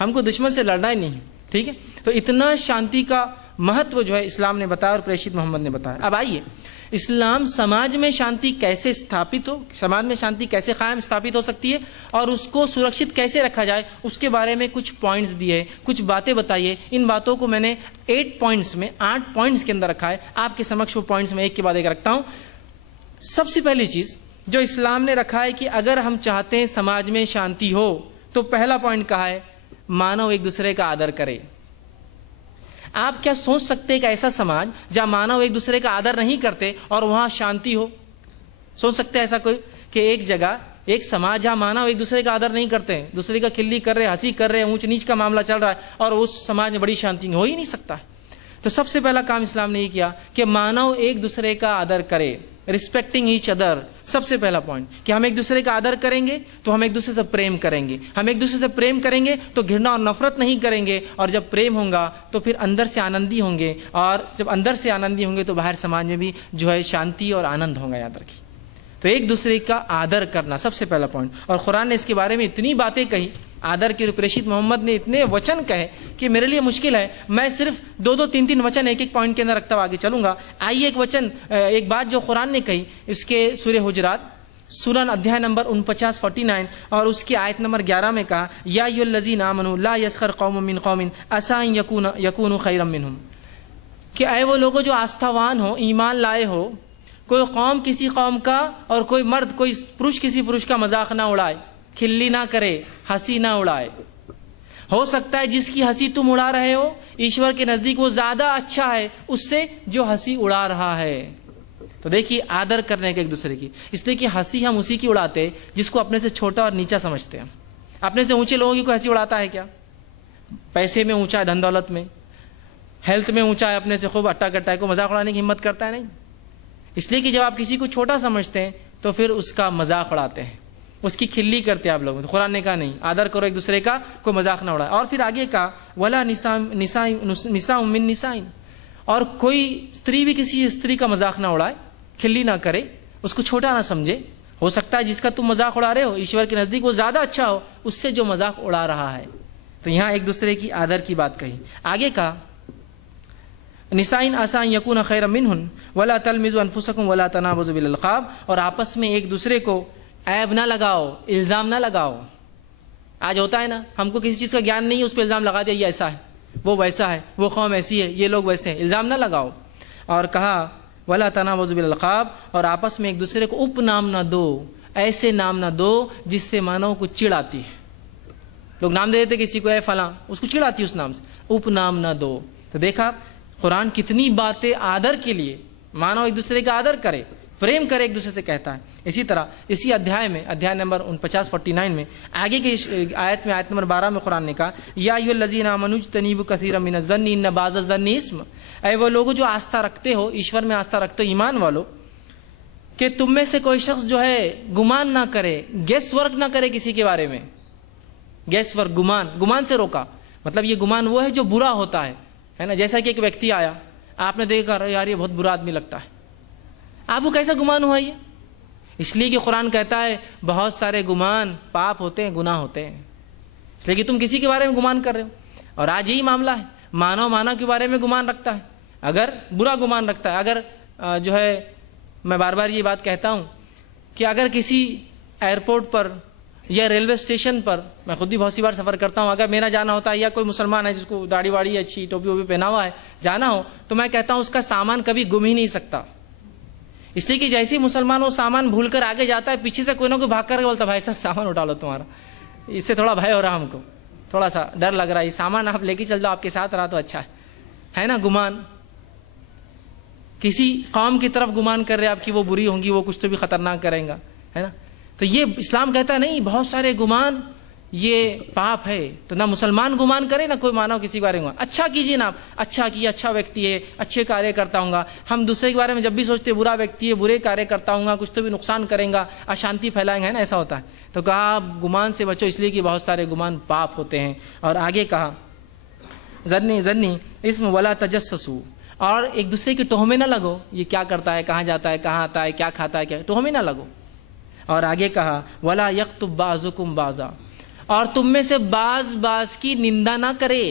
ہم کو دشمن سے لڑنا ہی نہیں ہے، ٹھیک ہے؟ تو اتنا شانتی کا مہتو جو ہے اسلام نے بتایا اور پریشت محمد نے بتایا۔ اب آئیے، اسلام سماج میں شانتی کیسے استھاپت ہو، سماج میں شانتی کیسے قائم استھاپت ہو سکتی ہے اور اس کو سرکشت کیسے رکھا جائے، اس کے بارے میں کچھ پوائنٹس دیے، کچھ باتیں بتائیے۔ ان باتوں کو میں نے 8 پوائنٹس میں 8 پوائنٹس کے اندر رکھا ہے، آپ کے سمکش وہ پوائنٹس میں ایک کے بعد ایک رکھتا ہوں۔ سب سے پہلی چیز جو اسلام نے رکھا ہے کہ اگر ہم چاہتے ہیں سماج میں شانتی ہو تو پہلا پوائنٹ کہا ہے مانو ایک دوسرے کا آدر کرے۔ آپ کیا سوچ سکتے ہیں کہ ایسا سماج جہاں مانو ایک دوسرے کا آدر نہیں کرتے اور وہاں شانتی ہو؟ سوچ سکتے ہیں ایسا کوئی کہ ایک جگہ ایک سماج جہاں مانو ایک دوسرے کا آدر نہیں کرتے ہیں، دوسرے کا کلی کر رہے، ہنسی کر رہے، اونچ نیچ کا معاملہ چل رہا ہے اور اس سماج میں بڑی شانتی ہو ہی نہیں سکتا۔ تو سب سے پہلا کام اسلام نے یہ کیا کہ مانو ایک دوسرے کا آدر کرے، ریسپیکٹنگ ایچ ادر۔ سب سے پہلا پوائنٹ کہ ہم ایک دوسرے کا آدر کریں گے تو ہم ایک دوسرے سے پریم کریں گے، ہم ایک دوسرے سے پریم کریں گے تو گھرنا اور نفرت نہیں کریں گے، اور جب پریم ہوگا تو پھر اندر سے آنندی ہوں گے، اور جب اندر سے آنندی ہوں گے تو باہر سماج میں بھی جو ہے شانتی اور آنند ہوگا۔ یاد رکھیے، تو ایک دوسرے کا آدر کرنا سب سے پہلا پوائنٹ، اور قرآن نے اس کے بارے میں اتنی باتیں کہی، آدر کے پریشت محمد نے اتنے وچن کہے کہ میرے لیے مشکل ہے، میں صرف 2-3 وچن ایک ایک پوائنٹ کے اندر رکھتا ہوا آگے چلوں گا۔ آئیے ایک بات جو قرآن نے کہی، اس کے سورہ حجرات سورہ ادھیائے نمبر 49 اور اس کی آیت نمبر 11 میں کہا یا ایھا الذین آمنوا لا یسخر قوم من قوم عسیٰ ان یکونوا خیرا منہم، کہ اے وہ لوگوں جو آستھاوان ہو، ایمان لائے ہو، کوئی قوم کسی قوم کا اور کوئی مرد کوئی پروش کسی پروش کا مذاق نہ اڑائے، کھلی نہ کرے، ہنسی نہ اڑائے۔ ہو سکتا ہے جس کی ہنسی تم اڑا رہے ہو ایشور کے نزدیک وہ زیادہ اچھا ہے اس سے جو ہنسی اڑا رہا ہے۔ تو دیکھیے آدر کرنے کے ایک دوسرے کی، اس لیے کہ ہنسی ہم اسی کی اڑاتے جس کو اپنے سے چھوٹا اور نیچا سمجھتے ہیں۔ اپنے سے اونچے لوگوں کی کوئی ہنسی اڑاتا ہے کیا؟ پیسے میں اونچا ہے، دھن دولت میں، ہیلتھ میں اونچا ہے، اپنے سے خوب اٹا کٹا ہے، کوئی مذاق اڑانے کی ہمت کرتا ہے؟ نہیں۔ اس لیے کہ جب آپ کسی کو چھوٹا سمجھتے ہیں تو پھر اس کا مذاق اڑاتے ہیں، اس کی کھلی کرتے ہیں آپ لوگ۔ تو قرآن نے کہا نہیں، آدر کرو ایک دوسرے کا، کوئی مذاق نہ اڑائے۔ اور پھر آگے کہا ولا نساء من نساء، اور کوئی استری بھی کسی استری کا مذاق نہ اڑائے، کھلی نہ کرے، اس کو چھوٹا نہ سمجھے۔ ہو سکتا ہے جس کا تم مذاق اڑا رہے ہو ایشور کے نزدیک وہ زیادہ اچھا ہو اس سے جو مذاق اڑا رہا ہے۔ تو یہاں ایک دوسرے کی آدر کی بات کہی۔ آگے کہا نساء عسیٰ ان یکون خیرا منہن ولا تلمزوا انفسکم ولا تنابزوا بالالقاب، اور آپس میں ایک دوسرے کو عیب نہ لگاؤ، الزام نہ لگاؤ۔ آج ہوتا ہے نا، ہم کو کسی چیز کا گیان نہیں ہے، اس پہ الزام لگا دیا، یہ ایسا ہے، وہ ویسا ہے، وہ قوم ایسی ہے، یہ لوگ ویسے ہیں، الزام نہ لگاؤ۔ اور کہا ولا تنابزوا بالالقاب، اور آپس میں ایک دوسرے کو اپ نام نہ دو، ایسے نام نہ دو جس سے مانو کو چڑ آتی ہے۔ لوگ نام دے دیتے کسی کو اے فلاں، اس کو چڑ آتی ہے اس نام سے، اپ نام نہ دو۔ تو دیکھا قرآن کتنی باتیں آدر کے لیے، مانو ایک دوسرے کا آدر کرے، پریم کرے، ایک دوسرے سے کہتا ہے۔ اسی طرح اسی ادھیائے میں، ادھیائے نمبر 49 میں آگے کی آیت میں، آیت نمبر 12 میں قرآن نے کہا یا ایھا الذین آمنوا اجتنبوا کثیرا من الظن ان بعض الظن اثم، اے وہ لوگوں جو آستھا رکھتے ہو، ایشور میں آستھا رکھتے ہو، ایمان والو، کہ تم میں سے کوئی شخص جو ہے گمان نہ کرے، گیس ورک نہ کرے کسی کے بارے میں۔ گیس ورک، گمان سے روکا، مطلب یہ گمان وہ ہے جو برا ہوتا ہے نا۔ جیسا کہ ایک ویکتی آیا، آپ نے دیکھا یار یہ بہت برا آدمی لگتا ہے، آپ کو کیسا گمان ہوا؟ یہ اس لیے کہ قرآن کہتا ہے بہت سارے گمان پاپ ہوتے ہیں، گناہ ہوتے ہیں، اس لیے کہ تم کسی کے بارے میں گمان کر رہے ہو۔ اور آج یہی معاملہ ہے، مانو کے بارے میں گمان رکھتا ہے، اگر برا گمان رکھتا ہے، اگر جو ہے میں بار بار یہ بات کہتا ہوں کہ اگر کسی ایئرپورٹ پر یا ریلوے اسٹیشن پر، میں خود بھی بہت سی بار سفر کرتا ہوں، اگر میرا جانا ہوتا ہے یا کوئی مسلمان ہے جس کو داڑھی واڑی اچھی ٹوپی ووپی پہنا ہوا ہے جانا ہو، تو میں کہتا ہوں اس کا سامان کبھی گم ہی نہیں سکتا، اس لیے کہ جیسے ہی مسلمان وہ سامان بھول کر آگے جاتا ہے، پیچھے سے کوئی نہ کوئی بھاگ کر بولتا بھائی صاحب سامان اٹھا لو تمہارا، اس سے تھوڑا بھے ہو رہا ہم کو، تھوڑا سا ڈر لگ رہا ہے، یہ سامان آپ لے کے چل جاؤ، آپ کے ساتھ رہا تو اچھا ہے نا۔ گمان، کسی قوم کی طرف گمان کر رہے آپ کی وہ بری ہوں گی، وہ کچھ تو بھی خطرناک کریں گا، ہے نا۔ تو یہ اسلام کہتا ہے نہیں، بہت سارے گمان یہ پاپ ہے، تو نہ مسلمان گمان کرے نہ کوئی مانو کسی کے بارے میں۔ اچھا کیجیے نا، آپ اچھا کیا، اچھا ویکتی ہے، اچھے کاریہ کرتا ہوں گا۔ ہم دوسرے کے بارے میں جب بھی سوچتے برا ویکتی ہے، برے کاریہ کرتا ہوں گا، کچھ تو بھی نقصان کریں گا، اشانتی پھیلائیں گے، ہے نا، ایسا ہوتا ہے۔ تو کہا آپ گمان سے بچو، اس لیے کہ بہت سارے گمان پاپ ہوتے ہیں۔ اور آگے کہا ظنی اسم ولا تجسسوا، اور ایک دوسرے کی ٹوہ میں نہ لگو، یہ کیا کرتا ہے، کہاں جاتا ہے، کہاں آتا ہے، کیا کھاتا ہے، کیا ٹوہ میں نہ لگو۔ اور آگے کہا ولا یغتب بعضکم بعضا، اور تم میں سے باز کی نندا نہ کرے.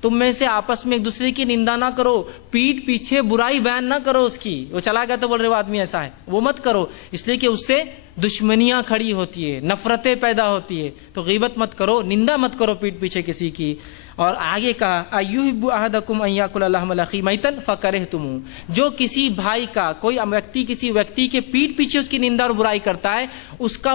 تم میں سے آپس میں ایک دوسرے کی نندا نہ کرو, پیٹھ پیچھے برائی بیان نہ کرو اس کی. وہ چلا گیا تو بول رہے وہ آدمی ایسا ہے, وہ مت کرو, اس لیے کہ اس سے دشمنیاں کھڑی ہوتی ہے, نفرتیں پیدا ہوتی ہے. تو غیبت مت کرو, نندا مت کرو پیٹھ پیچھے کسی کی. اور آگے کہا ایحب احدکم ان یاکل لحم الاخی میتا فکرہتموہ, جو کسی بھائی کا کوئی ویکتی کسی ویکتی کے پیٹھ پیچھے اس کی نندا اور برائی کرتا ہے, اس کا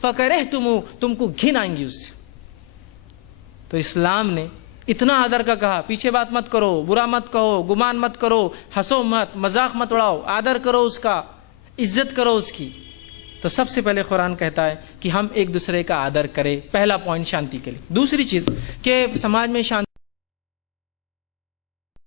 فکرہتموہ, تم کو گھن آئیں گی اس سے. تو اسلام نے اتنا آدر کا کہا, پیچھے بات مت کرو, برا مت کہو, گمان مت کرو, ہنسو مت, مذاق مت اڑاؤ, آدر کرو اس کا, عزت کرو اس کی. تو سب سے پہلے قرآن کہتا ہے کہ ہم ایک دوسرے کا آدر کریں, پہلا پوائنٹ شانتی کے لیے. دوسری چیز کہ سماج میں شانتی